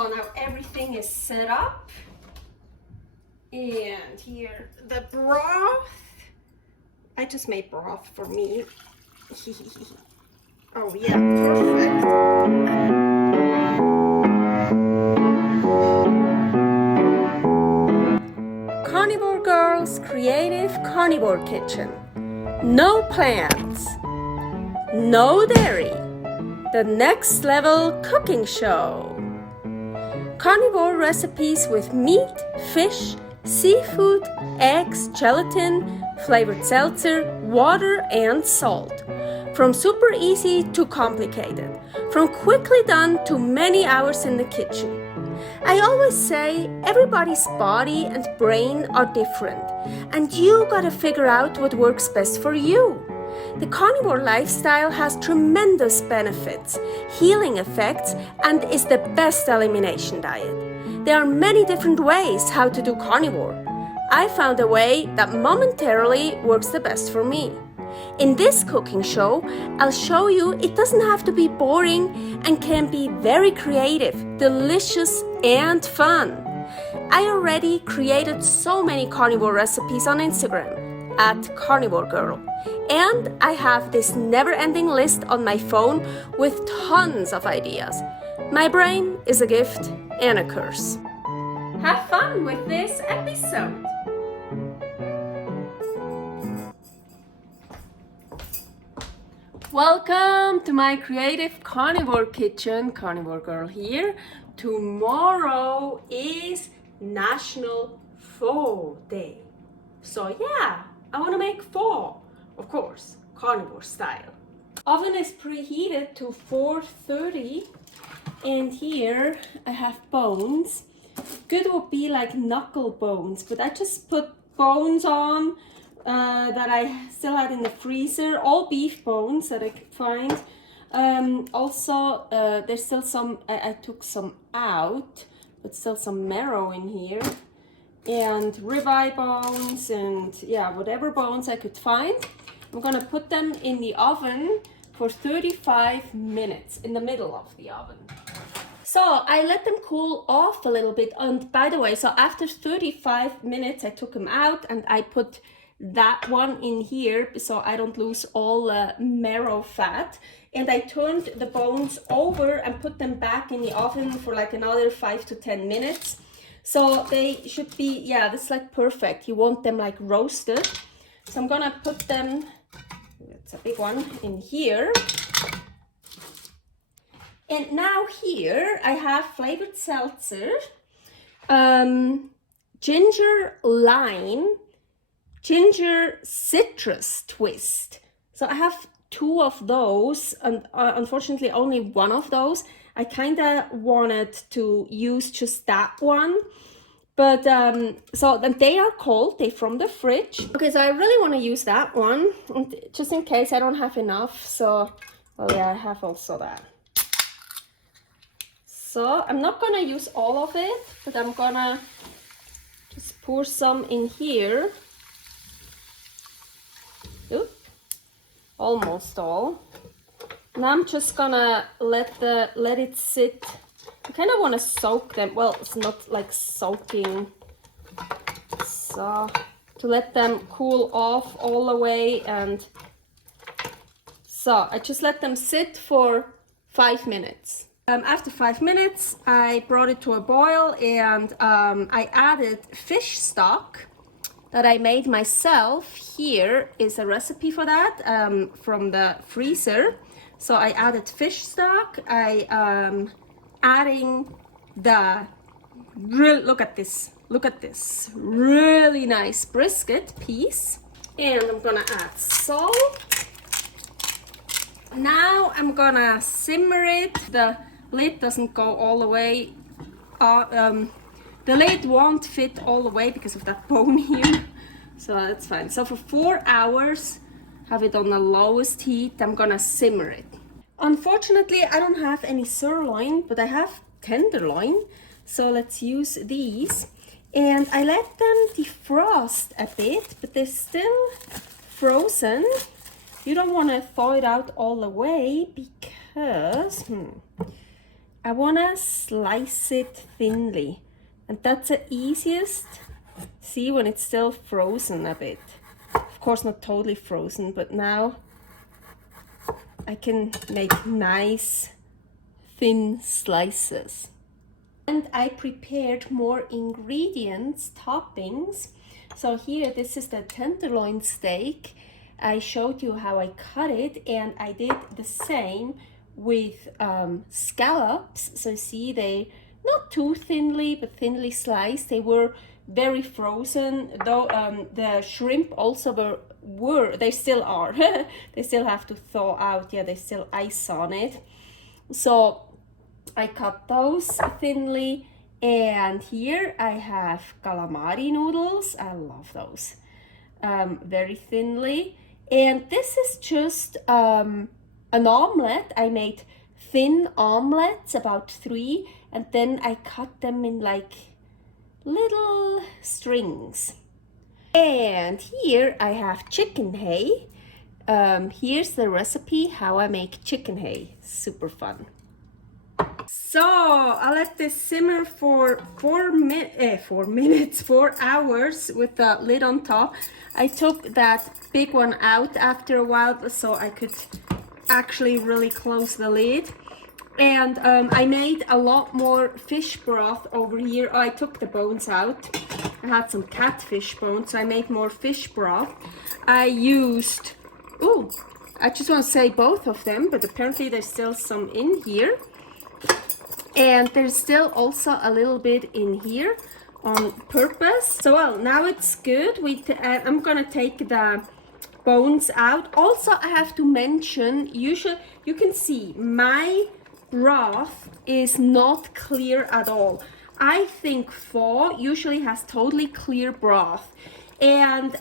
So now everything is set up. And here, the broth. I just made broth for me. Oh yeah, perfect. Carnivore Girl's Creative Carnivore Kitchen. No plants, no dairy. The next level cooking show. Carnivore recipes with meat, fish, seafood, eggs, gelatin, flavored seltzer, water, and salt. From super easy to complicated. From quickly done to many hours in the kitchen. I always say everybody's body and brain are different, and you gotta figure out what works best for you. The carnivore lifestyle has tremendous benefits, healing effects, and is the best elimination diet. There are many different ways how to do carnivore. I found a way that momentarily works the best for me. In this cooking show, I'll show you it doesn't have to be boring and can be very creative, delicious, and fun. I already created so many carnivore recipes on Instagram at karnivorgirl, and I have this never-ending list on my phone with tons of ideas. My brain is a gift and a curse. Have fun with this episode. Welcome to my creative carnivore kitchen. Carnivore Girl here. Tomorrow is National Pho Day. So yeah, I want to make pho, of course, carnivore style. Oven is preheated to 430, and here I have bones. Good would be like knuckle bones, but I just put bones on that I still had in the freezer, all beef bones that I could find. Also, there's still some, I took some out, but still some marrow in here. And ribeye bones and yeah, whatever bones I could find. I'm gonna put them in the oven for 35 minutes in the middle of the oven. So I let them cool off a little bit. And by the way, so after 35 minutes, I took them out and I put that one in here so I don't lose all the marrow fat. And I turned the bones over and put them back in the oven for like another 5 to 10 minutes. So they should be, yeah, that's like perfect. You want them like roasted. So I'm gonna put them, it's a big one, in here. And now here I have flavored seltzer, ginger lime, ginger citrus twist. So I have 2 of those, and unfortunately only 1 of those. I kind of wanted to use just that one, but so then they are cold, they're from the fridge. Okay, so I really want to use that one, and just in case I don't have enough. So, oh yeah, I have also that. So I'm not gonna use all of it, but I'm gonna just pour some in here. Oop, almost all. Now I'm just gonna let it sit. I kind of want to soak them. Well, it's not like soaking. So to let them cool off all the way, and so I just let them sit for 5 minutes. After 5 minutes, I brought it to a boil, and I added fish stock that I made myself. Here is a recipe for that from the freezer. So I added fish stock. I adding the look at this really nice brisket piece, and I'm gonna add salt. Now I'm gonna simmer it. The lid doesn't go all the way. The lid won't fit all the way because of that bone here, so that's fine. So for 4 hours, have it on the lowest heat. I'm gonna simmer it. Unfortunately, I don't have any sirloin, but I have tenderloin, so let's use these. And I let them defrost a bit, but they're still frozen. You don't want to thaw it out all the way because I wanna slice it thinly, and that's the easiest. See, when it's still frozen a bit. Of course not totally frozen, but now I can make nice thin slices. And I prepared more ingredients, toppings. So here, this is the tenderloin steak. I showed you how I cut it, and I did the same with scallops. So see, they not too thinly, but thinly sliced. They were very frozen, though the shrimp also were they still are. They still have to thaw out. Yeah, there's still ice on it. So I cut those thinly, and here I have calamari noodles. I love those. Very thinly. And this is just an omelet. I made thin omelets, about 3, and then I cut them in like little strings. And here I have chicken hay. Here's the recipe how I make chicken hay. Super fun. So I'll let this simmer for 4 hours with the lid on top. I took that big one out after a while so I could actually really close the lid. And I made a lot more fish broth over here. Oh, I took the bones out. I had some catfish bones, so I made more fish broth. I used, I just want to say both of them, but apparently there's still some in here. And there's still also a little bit in here on purpose. So well, now it's good. I'm gonna take the bones out. Also, I have to mention, you can see my broth is not clear at all. I think pho usually has totally clear broth, and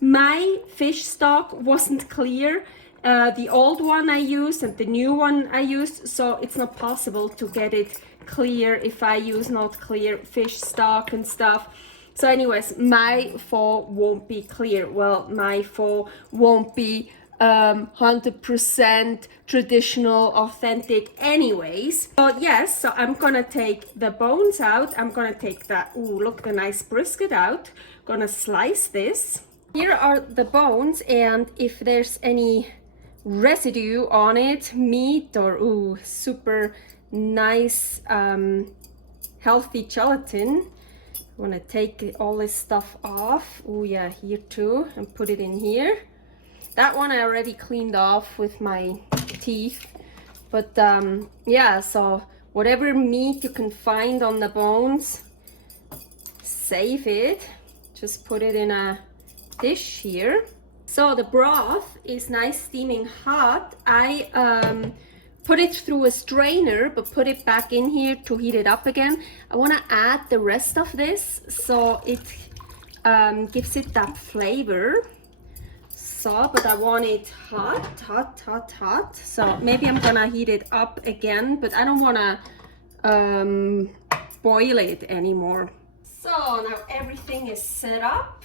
my fish stock wasn't clear. The old one I used and the new one I used, so it's not possible to get it clear if I use not clear fish stock and stuff. So anyways, my pho won't be clear. Well, my pho won't be 100% traditional, authentic anyways. So yes, so I'm gonna take the bones out. I'm gonna take that, look, the nice brisket out. Gonna slice this. Here are the bones, and if there's any residue on it, meat or super nice healthy gelatin, I want to take all this stuff off. Yeah, here too, and put it in here. That one I already cleaned off with my teeth, but yeah, so whatever meat you can find on the bones, save it. Just put it in a dish here. So the broth is nice steaming hot. I put it through a strainer, but put it back in here to heat it up again. I want to add the rest of this so it gives it that flavor. So, but I want it hot. So maybe I'm gonna heat it up again, but I don't wanna boil it anymore. So now everything is set up.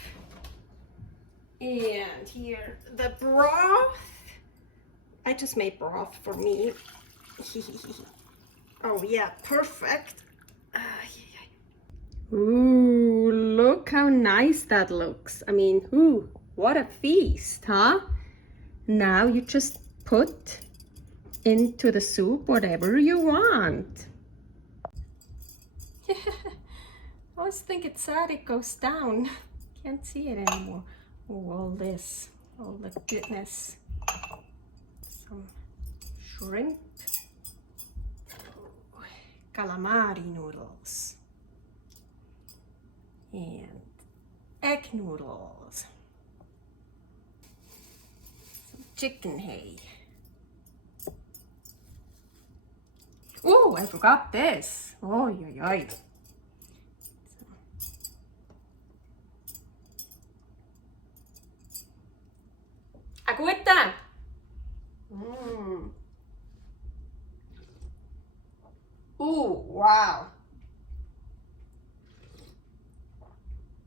And here, the broth. I just made broth for me. Oh yeah, perfect. Ooh, look how nice that looks. I mean, what a feast, huh? Now you just put into the soup whatever you want. I always think it's sad it goes down. Can't see it anymore. Oh, all this, all the goodness. Some shrimp. Oh, calamari noodles. And egg noodles. Some chicken hay. Oh, I forgot this. Oh, yoy. Agüita. Ooh, wow.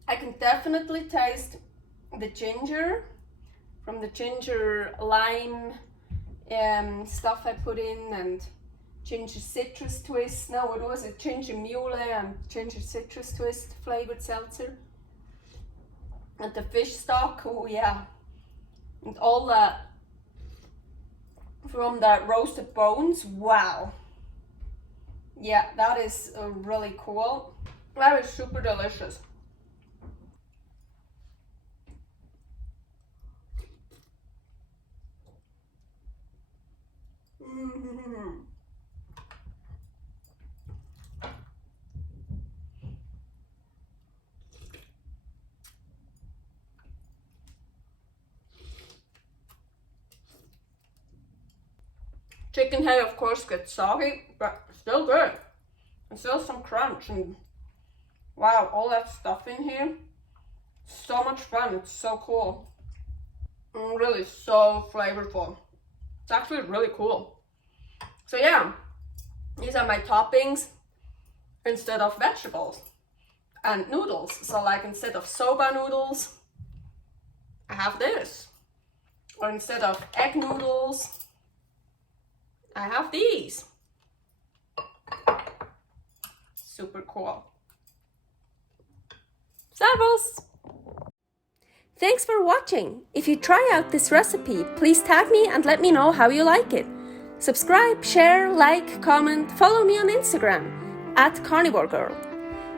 I can definitely taste the ginger from the ginger lime stuff I put in, and ginger citrus twist. No, it was a ginger mule and ginger citrus twist flavored seltzer. And the fish stock, oh yeah. And all that from the roasted bones, wow. Yeah, that is really cool. That is super delicious. Chicken head, of course, gets soggy, but still good. And still some crunch, and wow, all that stuff in here. So much fun, it's so cool. And really so flavorful. It's actually really cool. So yeah, these are my toppings instead of vegetables and noodles. So like instead of soba noodles, I have this. Or instead of egg noodles, I have these. Super cool. Servus! Thanks for watching. If you try out this recipe, please tag me and let me know how you like it. Subscribe, share, like, comment, follow me on Instagram @karnivorgirl.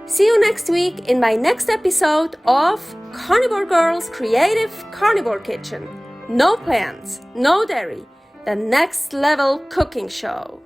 See you next week in my next episode of Carnivore Girl's Creative Carnivore Kitchen. No plants, no dairy, the next level cooking show.